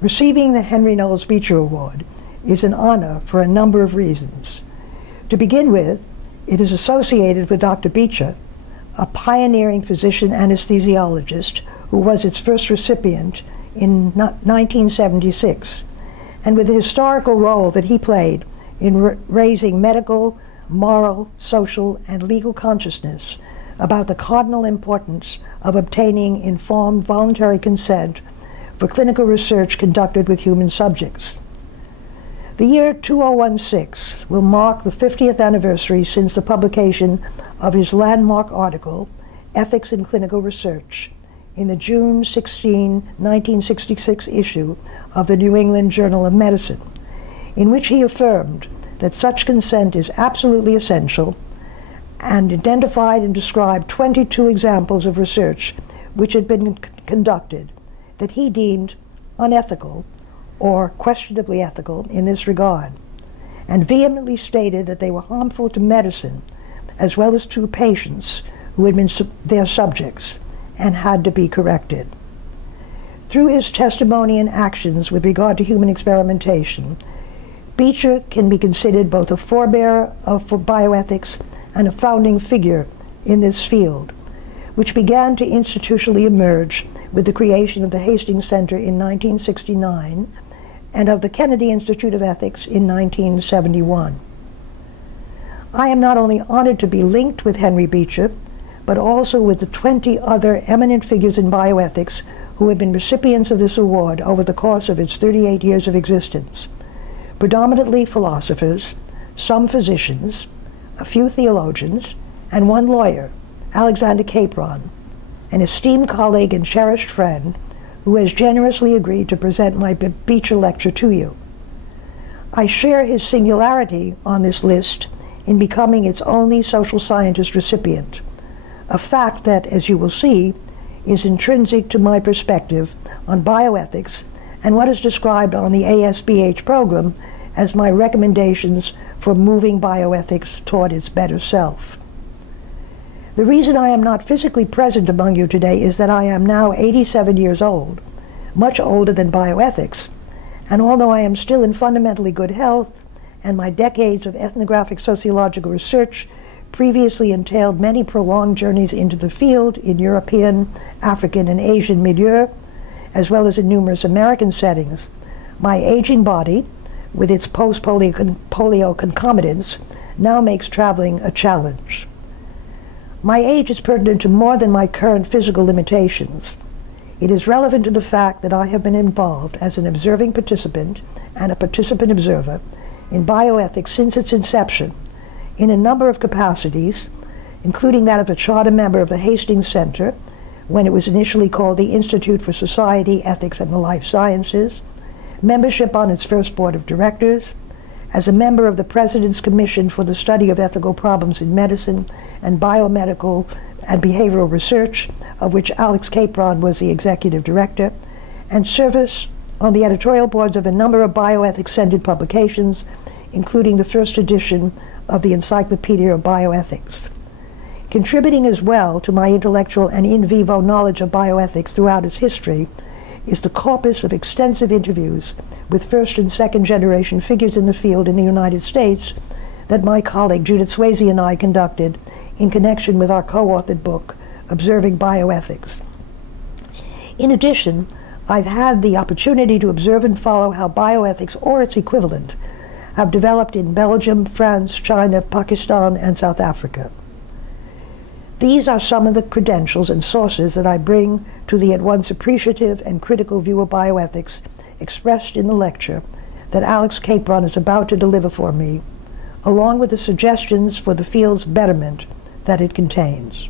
Receiving the Henry Knowles Beecher Award is an honor for a number of reasons. To begin with, it is associated with Dr. Beecher, a pioneering physician anesthesiologist who was its first recipient in 1976, and with the historical role that he played in raising medical, moral, social, and legal consciousness about the cardinal importance of obtaining informed voluntary consent for clinical research conducted with human subjects. The year 2016 will mark the 50th anniversary since the publication of his landmark article, Ethics in Clinical Research, in the June 16, 1966 issue of the New England Journal of Medicine, in which he affirmed that such consent is absolutely essential, and identified and described 22 examples of research which had been conducted that he deemed unethical or questionably ethical in this regard, and vehemently stated that they were harmful to medicine as well as to patients who had been their subjects and had to be corrected. Through his testimony and actions with regard to human experimentation, Beecher can be considered both a forebearer for bioethics and a founding figure in this field, which began to institutionally emerge with the creation of the Hasting Center in 1969 and of the Kennedy Institute of Ethics in 1971. I am not only honored to be linked with Henry Beecher, but also with the 20 other eminent figures in bioethics who have been recipients of this award over the course of its 38 years of existence, predominantly philosophers, some physicians, a few theologians, and one lawyer, Alexander Capron, an esteemed colleague and cherished friend who has generously agreed to present my Beecher lecture to you. I share his singularity on this list in becoming its only social scientist recipient, a fact that, as you will see, is intrinsic to my perspective on bioethics and what is described on the ASBH program as my recommendations for moving bioethics toward its better self. The reason I am not physically present among you today is that I am now 87 years old, much older than bioethics, and although I am still in fundamentally good health, and my decades of ethnographic sociological research previously entailed many prolonged journeys into the field in European, African, and Asian milieu, as well as in numerous American settings, my aging body, with its post-polio concomitants, now makes traveling a challenge. My age is pertinent to more than my current physical limitations. It is relevant to the fact that I have been involved as an observing participant and a participant observer in bioethics since its inception in a number of capacities, including that of a charter member of the Hasting Center when it was initially called the Institute for Society, Ethics, and the Life Sciences, membership on its first board of directors, as a member of the President's Commission for the Study of Ethical Problems in Medicine and Biomedical and Behavioral Research, of which Alex Capron was the executive director, and service on the editorial boards of a number of bioethics-centered publications, including the first edition of the Encyclopedia of Bioethics. Contributing as well to my intellectual and in vivo knowledge of bioethics throughout its history is the corpus of extensive interviews with first and second generation figures in the field in the United States that my colleague Judith Swayze and I conducted in connection with our co-authored book, Observing Bioethics. In addition, I've had the opportunity to observe and follow how bioethics or its equivalent have developed in Belgium, France, China, Pakistan, and South Africa. These are some of the credentials and sources that I bring to the at once appreciative and critical view of bioethics expressed in the lecture that Alex Capron is about to deliver for me, along with the suggestions for the field's betterment that it contains.